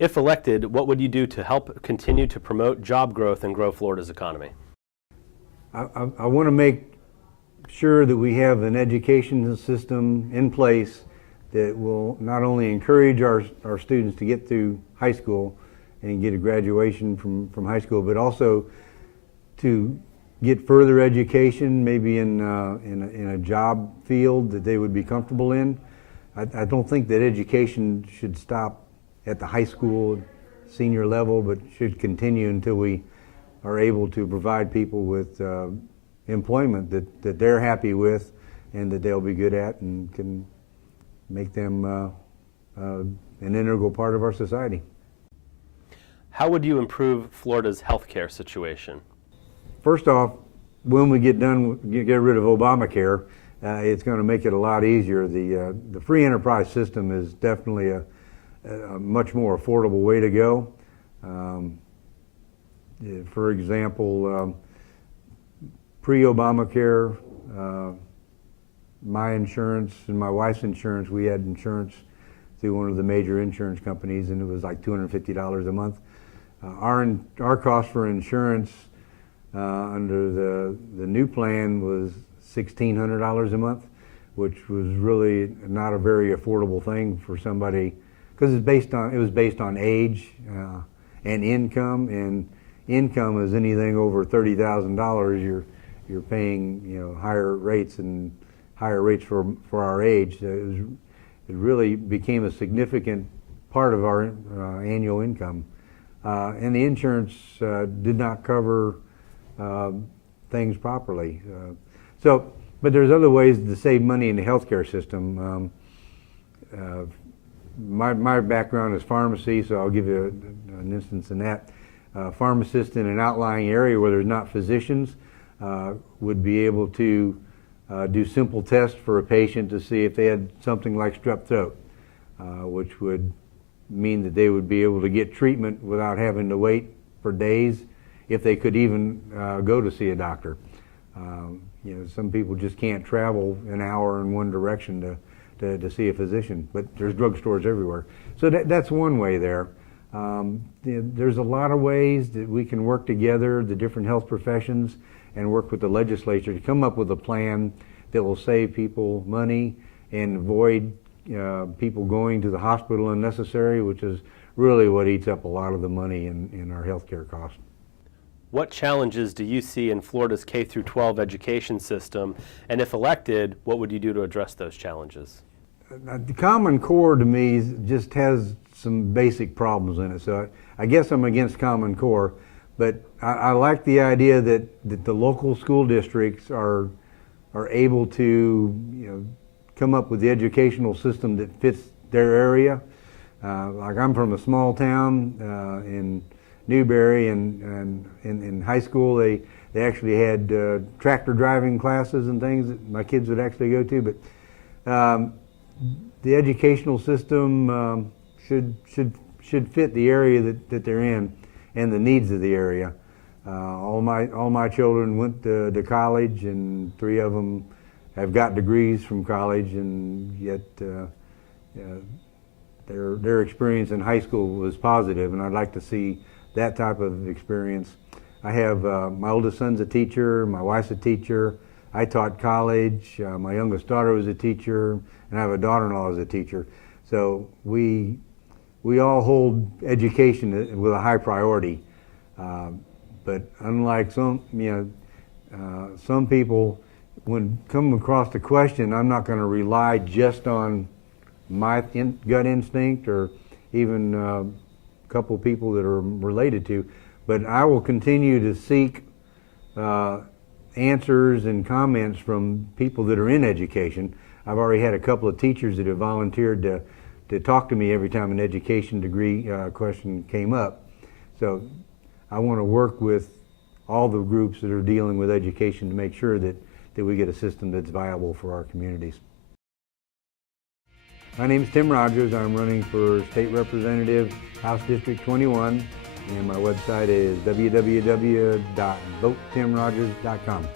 If elected, what would you do to help continue to promote job growth and grow Florida's economy? I want to make sure that we have an education system in place that will not only encourage our students to get through high school and get a graduation from high school, but also to get further education, maybe in a job field that they would be comfortable in. I don't think that education should stop at the high school senior level, but should continue until we are able to provide people with employment that they're happy with and that they'll be good at and can make them an integral part of our society. How would you improve Florida's healthcare situation? First off, when we get rid of Obamacare, it's going to make it a lot easier. The free enterprise system is definitely a much more affordable way to go. For example, pre-Obamacare, my insurance and my wife's insurance, we had insurance through one of the major insurance companies, and it was like $250 a month. Our cost for insurance under the new plan was $1,600 a month, which was really not a very affordable thing for somebody, because it was based on age and income, and income is anything over $30,000. You're paying higher rates for our age. It really became a significant part of our annual income, and the insurance did not cover things properly. But there's other ways to save money in the healthcare system. My background is pharmacy, so I'll give you an instance in that. Pharmacists in an outlying area where there's not physicians would be able to do simple tests for a patient to see if they had something like strep throat, which would mean that they would be able to get treatment without having to wait for days, if they could even go to see a doctor. Some people just can't travel an hour in one direction to see a physician, but there's drugstores everywhere. So that's one way there. There's a lot of ways that we can work together, the different health professions, and work with the legislature to come up with a plan that will save people money and avoid people going to the hospital unnecessary, which is really what eats up a lot of the money in our healthcare costs. What challenges do you see in Florida's K-12 education system, and if elected, what would you do to address those challenges? The Common Core to me just has some basic problems in it, so I guess I'm against Common Core, but I like the idea that the local school districts are able to come up with the educational system that fits their area. Like I'm from a small town in Newberry, and in high school they actually had tractor driving classes and things that my kids would actually go to, but the educational system should fit the area that they're in and the needs of the area. All my children went to college, and 3 of them have got degrees from college, and yet their experience in high school was positive, and I'd like to see that type of experience. I have my oldest son's a teacher, my wife's a teacher, I taught college, my youngest daughter was a teacher, and I have a daughter-in-law as a teacher. So we all hold education with a high priority. But unlike some people, when come across the question, I'm not going to rely just on my gut instinct or even a couple people that are related to, but I will continue to seek answers and comments from people that are in education. I've already had a couple of teachers that have volunteered to talk to me every time an education degree question came up. So I want to work with all the groups that are dealing with education to make sure that we get a system that's viable for our communities. My name is Tim Rogers. I'm running for State Representative, House District 21, and my website is www.votetimrogers.com.